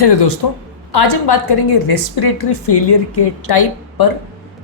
Hello दोस्तों, आज हम बात करेंगे रेस्पिरेटरी फेलियर के टाइप पर,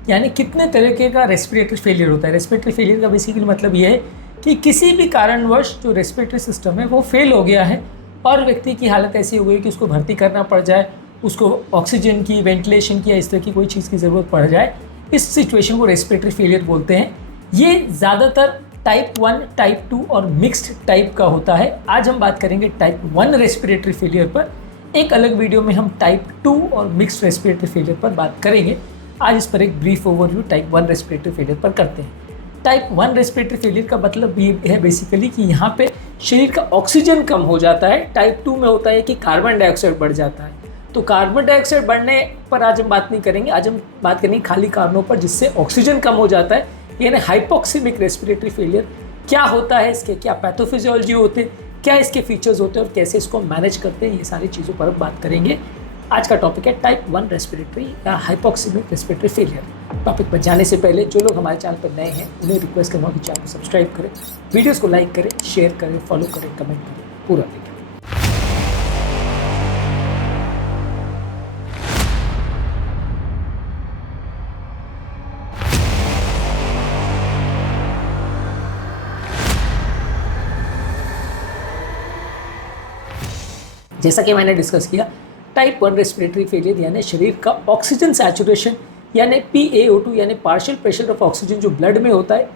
यानी कितने तरीके का रेस्पिरेटरी फेलियर होता है। रेस्पिरेटरी फेलियर का बेसिकली मतलब यह है कि किसी भी कारणवश जो रेस्पिरेटरी सिस्टम है वो फेल हो गया है और व्यक्ति की हालत ऐसी हो गई कि उसको भर्ती करना पड़ जाए, उसको ऑक्सीजन की, वेंटिलेशन की या इस तरह की कोई चीज़ की ज़रूरत पड़ जाए। इस सिचुएशन को रेस्पिरेटरी फेलियर बोलते हैं। ये ज़्यादातर टाइप 1, टाइप 2 और मिक्स्ड टाइप का होता है। आज हम बात करेंगे टाइप 1 रेस्पिरेटरी फेलियर पर। एक अलग वीडियो में हम टाइप 2 और मिक्स्ड रेस्पिरेटरी फेलियर पर बात करेंगे। आज इस पर एक brief overview type 1 respiratory failure पर करते हैं। टाइप 1 रेस्पिरेटरी फेलियर का मतलब ये है बेसिकली कि यहाँ पे शरीर का ऑक्सीजन कम हो जाता है। टाइप 2 में होता है कि कार्बन डाइऑक्साइड बढ़ जाता है। तो कार्बन डाइऑक्साइड बढ़ने पर आज हम बात नहीं करेंगे। आज हम बात करेंगे खाली कारणों पर जिससे ऑक्सीजन कम हो जाता है, यानी हाइपोक्सिमिक रेस्पिरेटरी फेलियर। क्या होता है, इसके क्या पैथोफिजियोलॉजी होते हैं, क्या इसके फीचर्स होते हैं और कैसे इसको मैनेज करते हैं, ये सारी चीज़ों पर बात करेंगे। आज का टॉपिक है टाइप 1 रेस्पिरेटरी या हाइपोक्सिमिक रेस्पिरेटरी फेलियर। टॉपिक पर जाने से पहले जो लोग हमारे चैनल पर नए हैं उन्हें रिक्वेस्ट करूँगा कि चैनल को सब्सक्राइब करें, वीडियोज़ को लाइक करें, शेयर करें, फॉलो करें, कमेंट करें, पूरा देखें। जैसा कि मैंने डिस्कस किया, टाइप 1 रेस्पिरेटरी फेलियर यानी शरीर का ऑक्सीजन सैचुरेशन यानी PaO2 यानी पार्शियल प्रेशर ऑफ ऑक्सीजन जो ब्लड में होता है,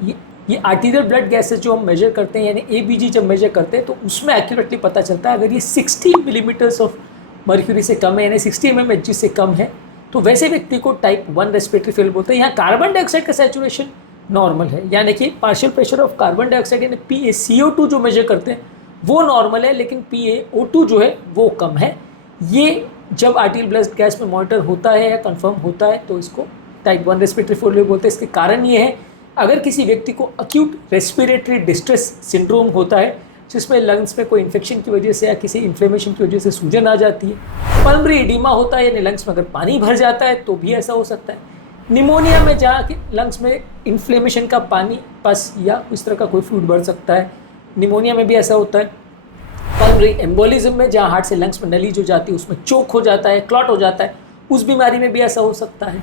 ये आर्टीरियल ब्लड गैसेज जो हम मेजर करते हैं यानी ABG जब मेजर करते हैं तो उसमें एक्यूरेटली पता चलता है। अगर ये 60 मिलीमीटर्स ऑफ मर्क्यूरी से कम है यानी 60 mmHg से कम है तो वैसे व्यक्ति को टाइप 1 रेस्पिरेटरी फेलियर बोलते हैं। यहाँ कार्बन डाइऑक्साइड का सैचुरेशन नॉर्मल है, यानी कि partial pressure of carbon dioxide यानी PaCO2 जो मेजर करते हैं वो नॉर्मल है, लेकिन PaO2 जो है वो कम है। ये जब आर्टियल ब्लड गैस में मॉनिटर होता है या कंफर्म होता है तो इसको टाइप 1 रेस्पिरेटरी फेलियर बोलते हैं। इसके कारण ये है, अगर किसी व्यक्ति को अक्यूट रेस्पिरेटरी डिस्ट्रेस सिंड्रोम होता है जिसमें लंग्स में कोई इन्फेक्शन की वजह से या किसी इन्फ्लेमेशन की वजह से सूजन आ जाती है, पल्मोनरी एडिमा होता है यानी लंग्स में अगर पानी भर जाता है तो भी ऐसा हो सकता है, निमोनिया में जहाँ लंग्स में इन्फ्लेमेशन का पानी, पस या इस तरह का कोई फ्लूइड बढ़ सकता है, निमोनिया में भी ऐसा होता है। पल्मोनरी एम्बोलिज्म में जहाँ हार्ट से लंग्स में नली जो जाती है उसमें चोक हो जाता है, क्लॉट हो जाता है, उस बीमारी में भी ऐसा हो सकता है।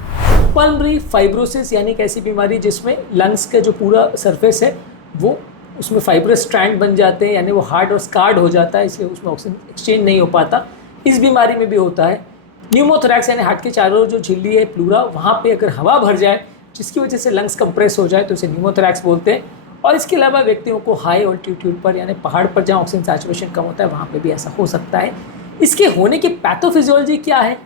पल्मोनरी फाइब्रोसिस यानी एक ऐसी बीमारी जिसमें लंग्स का जो पूरा सरफेस है वो उसमें फाइब्रस स्ट्रैंड बन जाते हैं यानी वो हार्ड और स्कार्ड हो जाता है, इसलिए उसमें ऑक्सीजन एक्सचेंज नहीं हो पाता, इस बीमारी में भी होता है। न्यूमोथोरैक्स यानी हार्ट के चारों ओर जो झिल्ली है, प्लूरा, वहाँ पे अगर हवा भर जाए जिसकी वजह से लंग्स कंप्रेस हो जाए तो इसे न्यूमोथोरैक्स बोलते हैं। और इसके अलावा व्यक्तियों को हाई ऑल्टीट्यूड पर यानी पहाड़ पर जहाँ ऑक्सीजन सैचुरेशन कम होता है वहाँ पे भी ऐसा हो सकता है। इसके होने की पैथोफिजियोलॉजी क्या है?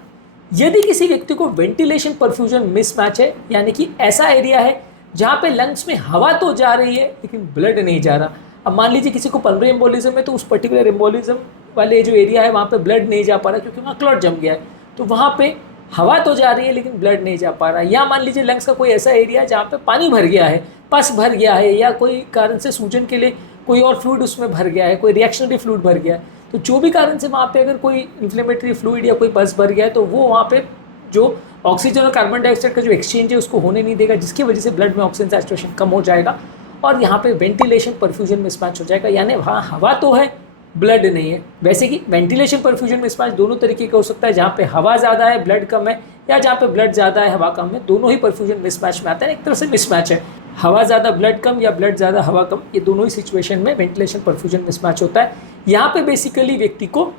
यदि किसी व्यक्ति को वेंटिलेशन परफ्यूजन मिसमैच है, यानी कि ऐसा एरिया है जहाँ पे लंग्स में हवा तो जा रही है लेकिन ब्लड नहीं जा रहा। अब मान लीजिए किसी को पल्मोनरी एम्बोलिज्म है तो उस पर्टिकुलर एम्बोलिज्म वाले जो एरिया है वहाँ पर ब्लड नहीं जा पा रहा क्योंकि वहाँ क्लॉट जम गया है, तो वहाँ पे हवा तो जा रही है लेकिन ब्लड नहीं जा पा रहा। या मान लीजिए लंग्स का कोई ऐसा एरिया जहाँ पे पानी भर गया है, पस भर गया है, या कोई कारण से सूजन के लिए कोई और फ्लूइड उसमें भर गया है, कोई रिएक्शनरी फ्लूइड भर गया है, तो जो भी कारण से वहाँ पे अगर कोई इन्फ्लेमेटरी फ्लूइड या कोई पस भर गया है तो वो वहाँ पे जो ऑक्सीजन और कार्बन डाइऑक्साइड का जो एक्सचेंज है उसको होने नहीं देगा, जिसकी वजह से ब्लड में ऑक्सीजन सैचुरेशन कम हो जाएगा और यहाँ पे वेंटिलेशन परफ्यूजन मिसमैच हो जाएगा, यानी वहाँ हवा तो है ब्लड नहीं है। वैसे कि वेंटिलेशन परफ्यूजन मिसमैच दोनों तरीके का हो सकता है, जहाँ पे हवा ज़्यादा है ब्लड कम है, या जहाँ पे ब्लड ज़्यादा है हवा कम है, दोनों ही परफ्यूजन मिसमैच में आता है। एक तरह से मिसमैच है, हवा ज़्यादा ब्लड कम या ब्लड ज़्यादा हवा कम, ये दोनों ही सिचुएशन में वेंटिलेशन परफ्यूजन मिसमैच होता है। यहाँ पे बेसिकली व्यक्ति को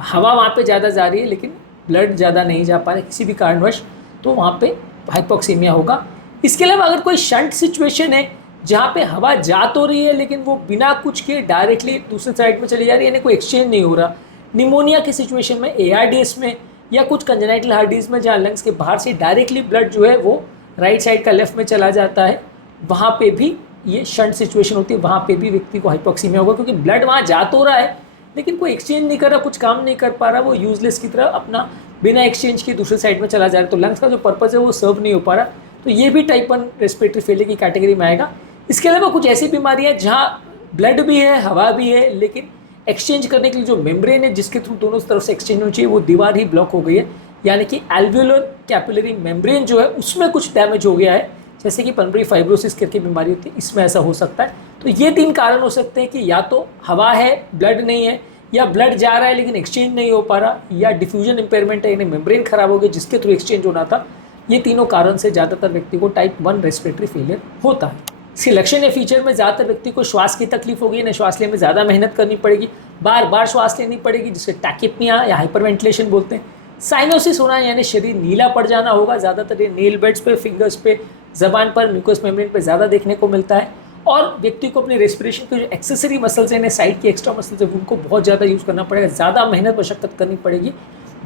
हवा वहाँ पे ज़्यादा जा रही है लेकिन ब्लड ज़्यादा नहीं जा पा रहा किसी भी कारणवश, तो वहाँ पे हाइपोक्सीमिया होगा। इसके अलावा अगर कोई शंट सिचुएशन है जहाँ पे हवा जा तो रही है लेकिन वो बिना कुछ के डायरेक्टली दूसरे साइड में चली जा रही है, यानी कोई एक्सचेंज नहीं हो रहा, निमोनिया की सिचुएशन में, ARDS में, या कुछ कंजेनाइटल हार्ट डिजीज में जहाँ लंग्स के बाहर से डायरेक्टली ब्लड जो है वो राइट साइड का लेफ्ट में चला जाता है, वहाँ पे भी ये शंट सिचुएशन होती है। वहाँ पे भी व्यक्ति को हाइपोक्सीमिया होगा क्योंकि ब्लड वहाँ जा तो रहा है लेकिन कोई एक्सचेंज नहीं कर रहा, कुछ काम नहीं कर पा रहा, वो यूजलेस की तरह अपना बिना एक्सचेंज के दूसरे साइड में चला जा रहा है, तो लंग्स का जो पर्पज़ है वो सर्व नहीं हो पा रहा, तो ये भी टाइप 1 रेस्पिरेटरी फेलियर की कैटेगरी में आएगा। इसके अलावा कुछ ऐसी बीमारियाँ जहाँ ब्लड भी है, हवा भी है, लेकिन एक्सचेंज करने के लिए जो मेम्ब्रेन है जिसके थ्रू दोनों तरफ से एक्सचेंज होनी चाहिए वो दीवार ही ब्लॉक हो गई है, यानी कि एल्वियोलर कैपिलरी मेम्ब्रेन जो है उसमें कुछ डैमेज हो गया है, जैसे कि पल्मोनरी फाइब्रोसिस करके बीमारी होती है, इसमें ऐसा हो सकता है। तो ये 3 कारण हो सकते हैं कि या तो हवा है ब्लड नहीं है, या ब्लड जा रहा है लेकिन एक्सचेंज नहीं हो पा रहा, या डिफ्यूजन इम्पेयरमेंट है यानी मेम्ब्रेन खराब हो गई जिसके थ्रू एक्सचेंज होना था। ये तीनों कारण से ज़्यादातर व्यक्ति को टाइप 1 रेस्पिरेटरी फेलियर होता है। इसके लक्षण या फीचर में ज़्यादातर व्यक्ति को श्वास की तकलीफ होगी, यानी श्वास लेने में ज़्यादा मेहनत करनी पड़ेगी, बार बार श्वास लेनी पड़ेगी जिससे टैकिपनिया या हाइपरवेंटिलेशन बोलते हैं। साइनोसिस होना यानी शरीर नीला पड़ जाना होगा, ज़्यादातर ये नेल बेड्स पे, फिंगर्स पे, जबान पर, म्यूकस मेम्ब्रेन पे ज़्यादा देखने को मिलता है। और व्यक्ति को अपने रेस्पिरेशन के जो एक्सेसरी मसल्स हैं, साइड की एक्स्ट्रा मसल्स हैं, उनको बहुत ज़्यादा यूज़ करना पड़ेगा, ज़्यादा मेहनत मशक्कत करनी पड़ेगी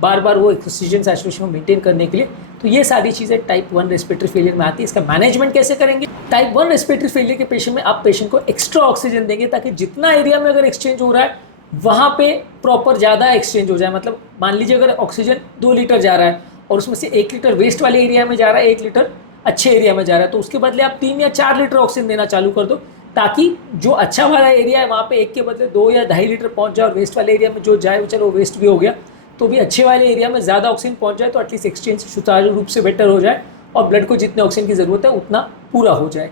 बार बार वो ऑक्सीजन सैचुरेशन को मेंटेन करने के लिए। तो ये सारी चीज़ें टाइप 1 रेस्पिरेटरी फेलियर में आती है। इसका मैनेजमेंट कैसे करेंगे? टाइप 1 रेस्पिरेटरी फेलियर के पेशेंट में आप पेशेंट को एक्स्ट्रा ऑक्सीजन देंगे ताकि जितना एरिया में अगर एक्सचेंज हो रहा है वहाँ पे प्रॉपर ज़्यादा एक्सचेंज हो जाए। मतलब मान लीजिए अगर ऑक्सीजन 2 लीटर जा रहा है और उसमें से 1 लीटर वेस्ट वाले एरिया में जा रहा है, 1 लीटर अच्छे एरिया में जा रहा है, तो उसके बदले आप 3 या 4 लीटर ऑक्सीजन देना चालू कर दो ताकि जो अच्छा वाला एरिया है वहाँ पे 1 के बदले 2 या 2.5 लीटर पहुँच जाए, और वेस्ट वाले एरिया में जो जाए वो चलो वेस्ट भी हो गया तो भी अच्छे वाले एरिया में ज़्यादा ऑक्सीजन पहुँच जाए, तो एटलीस्ट एक्सचेंज सुचारू रूप से बेटर हो जाए और ब्लड को जितने ऑक्सीजन की ज़रूरत है उतना पूरा हो जाए।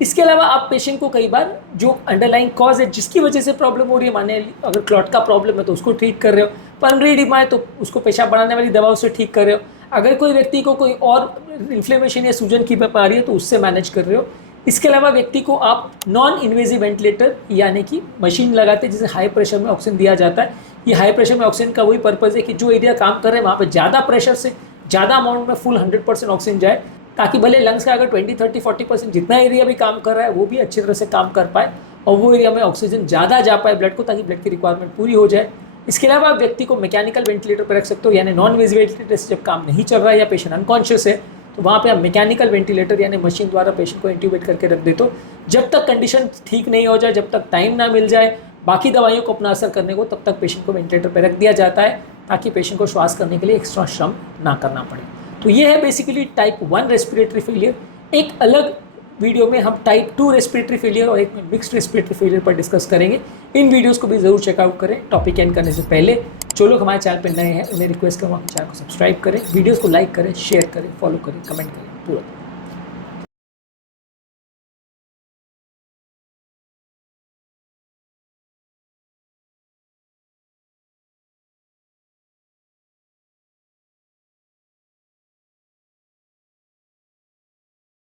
इसके अलावा आप पेशेंट को कई बार जो अंडरलाइंग कॉज है जिसकी वजह से प्रॉब्लम हो रही है, माने अगर क्लॉट का प्रॉब्लम है तो उसको ठीक कर रहे हो, पल्मोनरी एडिमा है तो उसको पेशाब बढ़ाने वाली दवाओं से ठीक कर रहे हो, अगर कोई व्यक्ति को कोई और इन्फ्लेमेशन या सूजन की बीमारी है तो उससे मैनेज कर रहे हो। इसके अलावा व्यक्ति को आप नॉन इन्वेजिव वेंटिलेटर यानी कि मशीन लगाते हैं जिसे हाई प्रेशर में ऑक्सीजन दिया जाता है। ये हाई प्रेशर में ऑक्सीजन का वही पर्पज़ है कि जो एरिया काम कर रहे हैं वहाँ पर ज़्यादा प्रेशर से ज़्यादा अमाउंट में फुल 100% ऑक्सीजन जाए, ताकि भले लंग्स का अगर 20, 30, 40% जितना एरिया भी काम कर रहा है वो भी अच्छी तरह से काम कर पाए और वो एरिया में ऑक्सीजन ज़्यादा जा पाए ब्लड को, ताकि ब्लड की रिक्वायरमेंट पूरी हो जाए। इसके अलावा आप व्यक्ति को मैकेनिकल वेंटिलेटर पर रख सकते हो, यानी नॉन इन्वेजिव वेंटिलेटर से जब काम नहीं चल रहा है या पेशेंट अनकॉन्शियस है तो वहाँ पे आप मैकेनिकल वेंटिलेटर यानी मशीन द्वारा पेशेंट को इंट्यूबेट करके रख देते हो। जब तक कंडीशन ठीक नहीं हो जाए, जब तक टाइम ना मिल जाए बाकी दवाइयों को अपना असर करने को, तब तक पेशेंट को वेंटिलेटर पर रख दिया जाता है ताकि पेशेंट को श्वास करने के लिए एक्स्ट्रा श्रम ना करना पड़े। तो ये है बेसिकली टाइप 1 रेस्पिरेटरी फेलियर। एक अलग वीडियो में हम टाइप 2 रेस्पिरेटरी फेलियर और एक में मिक्स्ड रेस्पिरेटरी फेलियर पर डिस्कस करेंगे। इन वीडियोस को भी ज़रूर चेकआउट करें। टॉपिक एंड करने से पहले जो लोग हमारे चैनल पर नए हैं उन्हें रिक्वेस्ट करूँगा कि चैनल को सब्सक्राइब करें, वीडियोस को लाइक करें, शेयर करें, फॉलो करें, कमेंट करें पूरा।